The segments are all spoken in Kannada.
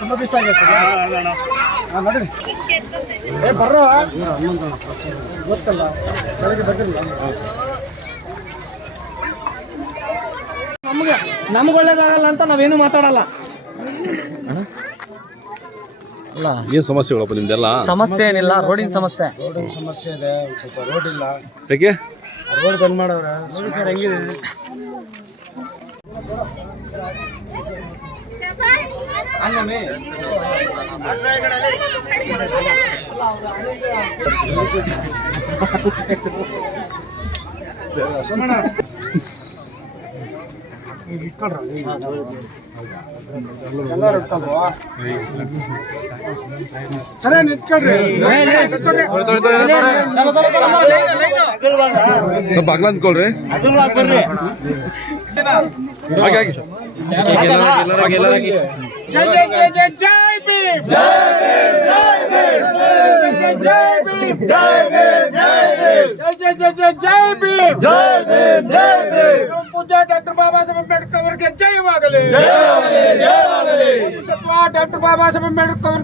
ತುಂಬ ದಿವಸ ಆಗೈತೆ ನಡೀರಿ ಏ ಬರ್ರೋ ಗೊತ್ತಲ್ಲ ಬೆಳಗ್ಗೆ ಬರ್ತಿಲ್ಲ ನಮ್ಗೆ ನಮ್ಗೆ ಒಳ್ಳೇದಾಗಲ್ಲ ಅಂತ ನಾವೇನು ಮಾತಾಡಲ್ಲ ಅಲ್ಲ ಏನು ಸಮಸ್ಯೆಗಳಪ್ಪ ನಿಮ್ದೆಲ್ಲ ಸಮಸ್ಯೆ ಏನಿಲ್ಲ ರೋಡಿನ ಸಮಸ್ಯೆ ರೋಡಿನ ಸಮಸ್ಯೆ ಇದೆ ಒಂದು ಸ್ವಲ್ಪ ರೋಡ್ ಇಲ್ಲ ಯಾಕೆ ರೋಡ್ ಬಂದ್ ಮಾಡವ್ರೆ ಸರ್ ಹೆಂಗಿದೆ ಅಲ್ಲಮೇ ಸರಿ ನಿಂತ್ಕೊಳ್ರಿ ಸ್ವಲ್ಪ ಅಗ್ಲ ಅಂದ್ಕೊಳ್ರಿ ಹಾಗೆ ಹಾಗೆ ಜೈ ಜೈ ಜೈ ಜೈ ಜೈ ಭೀಮ್ ಜೈ ಭೀಮ್ ಜೈ ಭೀಮ್ ಜೈ ಭೀಮ್ ಜೈ ಭೀಮ್ ಜೈ ಭೀಮ್ ಜೈ ಭೀಮ್ ಜೈ ಭೀಮ್ ಜೈ ಭೀಮ್ ಜೈ ಭೀಮ್ के जय वागले जय वागले जय वागले डॉक्टर बाबा साहब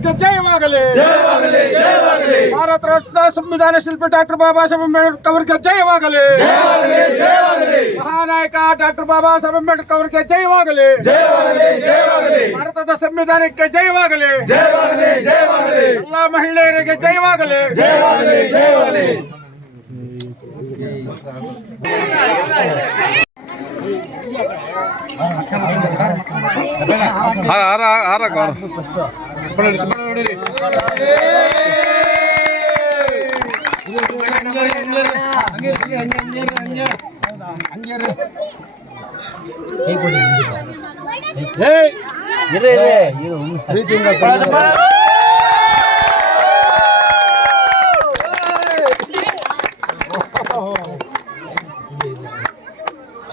के जय वागले जय वागले जय वागले भारत रत्न संविधान शिल्पी डॉक्टर बाबा साहब अम्बेडकर के जय वागले जय वागले जय वागले महानायक डॉक्टर बाबा साहब अम्बेडकर के जय वागले जय वागले जय वागले महिला जय ಜಯವಾಗಲಿ ಹಾರ ಹಾರ ಹಾರ ಇದೆ ಇದೆ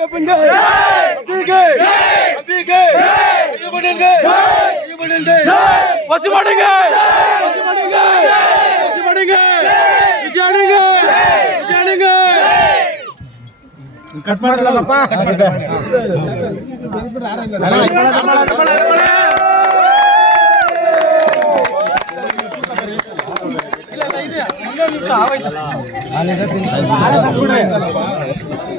ಕಬಂದಿ ಜೈ ಕಪಿಗೇ ಜೈ ಕಪಿಗೇ ಜೈ ಇಬಡಿಂದೆ ಕಟ್ ಮಾಡಲ್ಲಪ್ಪ ಇಲ್ಲ ಇಲ್ಲ ಒಂದು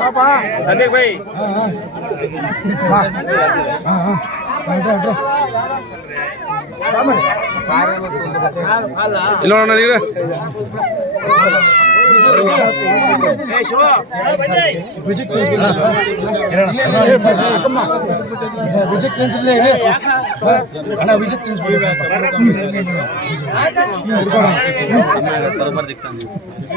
பாப்பா சந்தேக் பாய் வா ஆ வந்து வந்து காமர் இல்ல நான் நீங்க ஏ Siva visit tension visit tension இல்ல அண்ணா விஜிட் டென்ஷன்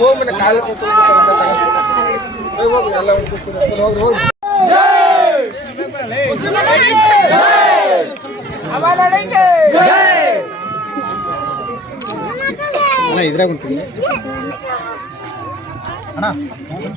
ಹೋಗ್ಬಿಡ ಕಾಲ ಎಲ್ಲ ಹೋಗಿ ಹೋಗಿ ಅಣ್ಣ ಇದ್ರಾಗ ಕುಂತೀನಿ ಅಣ್ಣ